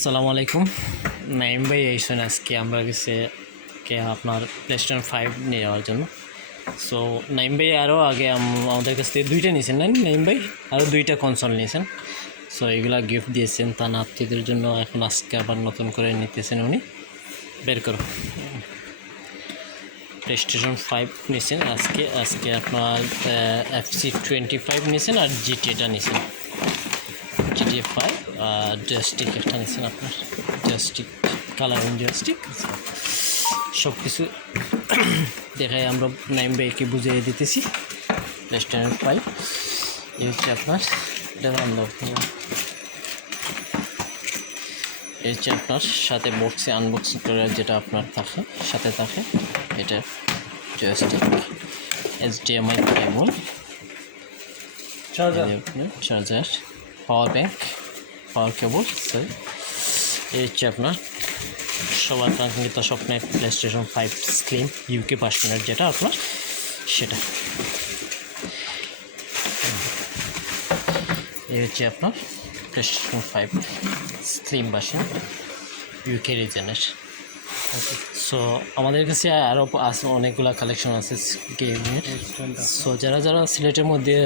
আসসালামু আলাইকুম। নাইম ভাই এইসেন আজকে আমরা গেছে আপনার প্লেস্টেশন 5 নিয়ে যাওয়ার জন্য। সো নাইম ভাই আরও আগে আমাদের কাছ থেকে দুইটা নিয়েছেন না নাইম ভাই, আরও দুইটা কনসোল নিয়েছেন। সো এগুলা গিফট দিয়েছেন তার নাতিদের জন্য, এখন আজকে আবার নতুন করে নিতেছেন উনি। বের করো, প্লেস্টেশন 5 নিয়েছেন আজকে আপনার FC25 নিয়েছেন আর জিটিএটা নিয়েছেন, GTA 5 আর জয়স্টিক একটা নিয়েছেন আপনার, জয়স্টিক কালারিং জয়স্টিক। সব কিছু দেখায় আমরা নাইম ভাইকে বুঝিয়ে দিতেছি। প্লেস্টেশন 5 এই হচ্ছে আপনার, এটা এই হচ্ছে আপনার সাথে বক্সে আনবক্সিং করে যেটা আপনার সাথে থাকে, এটা জয়স্টিক, HDMI কেবল, চার্জার, পাওয়ার ব্যাংক, পাওয়ার কেবল। এই হচ্ছে আপনার সবার কাঙ্ক্ষিত স্বপ্নের প্লেস্টেশন 5 স্লিম UK ভার্সনের যেটা আপনার সেটা। এই হচ্ছে আপনার প্লেস্টেশন 5 স্লিম ভার্সন UK রিজনের। সো আমাদের কাছে আরও আছে অনেকগুলো কালেকশন আছে গেমিংয়ের। সো যারা সিলেটের মধ্যে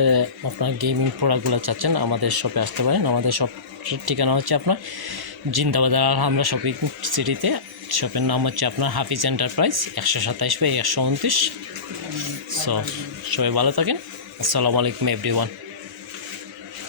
আপনার গেমিং প্রোডাক্টগুলো চাচ্ছেন আমাদের শপে আসতে পারেন। আমাদের শপ ঠিকানা হচ্ছে আপনার জিন্দাবাজার আলহামরা শপিং সিটিতে। শপের নাম হচ্ছে আপনার হাফিজ এন্টারপ্রাইজ, 127/129। সো সবাই ভালো থাকেন। আসসালামু আলাইকুম এভরিওয়ান।